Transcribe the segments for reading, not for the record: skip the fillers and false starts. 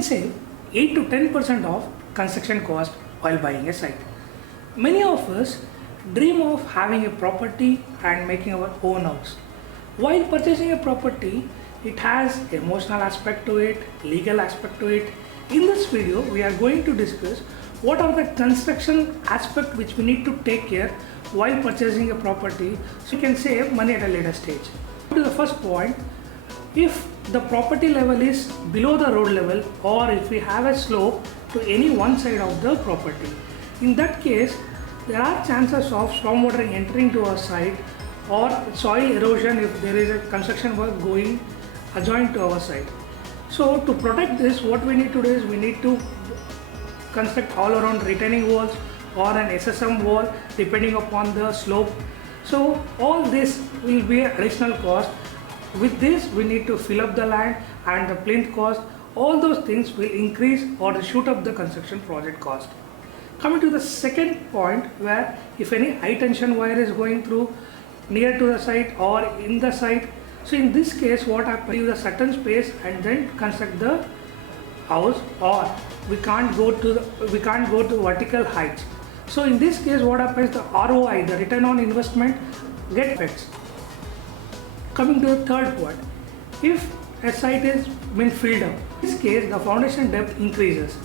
Save 8 to 10% of construction cost while buying a site. Many of us dream of having a property and making our own house. While purchasing a property, it has emotional aspect to it, legal aspect to it. In this video, we are going to discuss what are the construction aspect which we need to take care while purchasing a property so you can save money at a later stage. To the first point, if the property level is below the road level or if we have a slope to any one side of the property, in that case there are chances of stormwater entering to our site or soil erosion if there is a construction work going adjoint to our site. So to protect this, what we need to do is we need to construct all around retaining walls or an SSM wall depending upon the slope. So all this will be an additional cost. With this, we need to fill up the land and the plinth cost. All those things will increase or shoot up the construction project cost. Coming to the second point, where if any high tension wire is going through near to the site or in the site, so in this case what happens, use a certain space and then construct the house, or we can't go to vertical heights. So in this case what happens, the ROI, the return on investment, get affected. Coming to the third point, if a site is been filled up, in this case the foundation depth increases.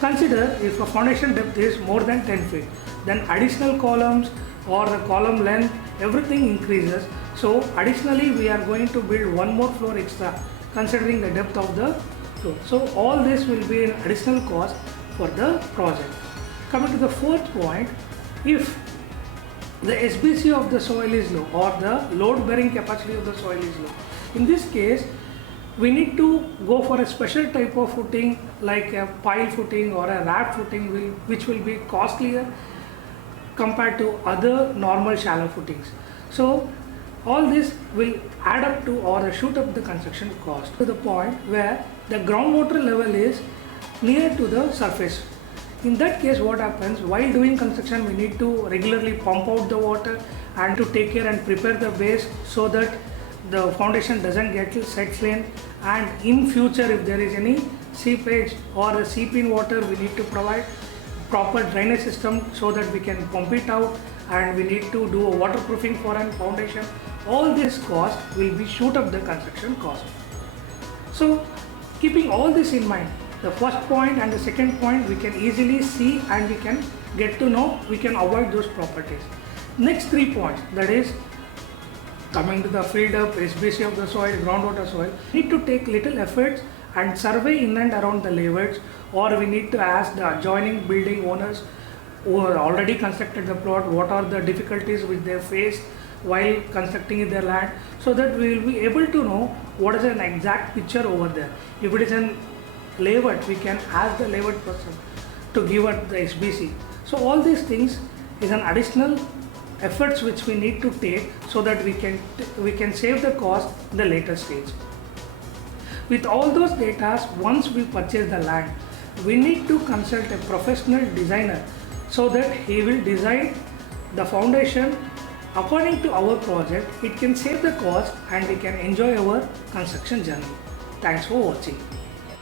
Consider if a foundation depth is more than 10 feet, then additional columns or the column length, everything increases. So additionally we are going to build one more floor extra considering the depth of the floor. So all this will be an additional cost for the project. Coming to the fourth point, if the SBC of the soil is low or the load bearing capacity of the soil is low, in this case we need to go for a special type of footing like a pile footing or a wrap footing, which will be costlier compared to other normal shallow footings. So all this will add up to or shoot up the construction cost to the point where the groundwater level is near to the surface. In that case what happens, while doing construction we need to regularly pump out the water and to take care and prepare the base so that the foundation doesn't get sediment, and in future if there is any seepage or a seep in water, we need to provide proper drainage system so that we can pump it out, and we need to do a waterproofing for a foundation. All this cost will be shoot up the construction cost. So keeping all this in mind, the first point and the second point we can easily see and we can get to know, we can avoid those properties. Next 3 points, that is coming to the filled up SBC of the soil, groundwater soil, need to take little efforts and survey in and around the levels, or we need to ask the adjoining building owners who are already constructed the plot what are the difficulties which they face while constructing their land, so that we will be able to know what is an exact picture over there. If it is an layout, we can ask the layout person to give us the SBC. So all these things is an additional efforts which we need to take so that we can save the cost in the later stage. With all those data, once we purchase the land, we need to consult a professional designer so that he will design the foundation according to our project. It can save the cost and we can enjoy our construction journey. Thanks for watching.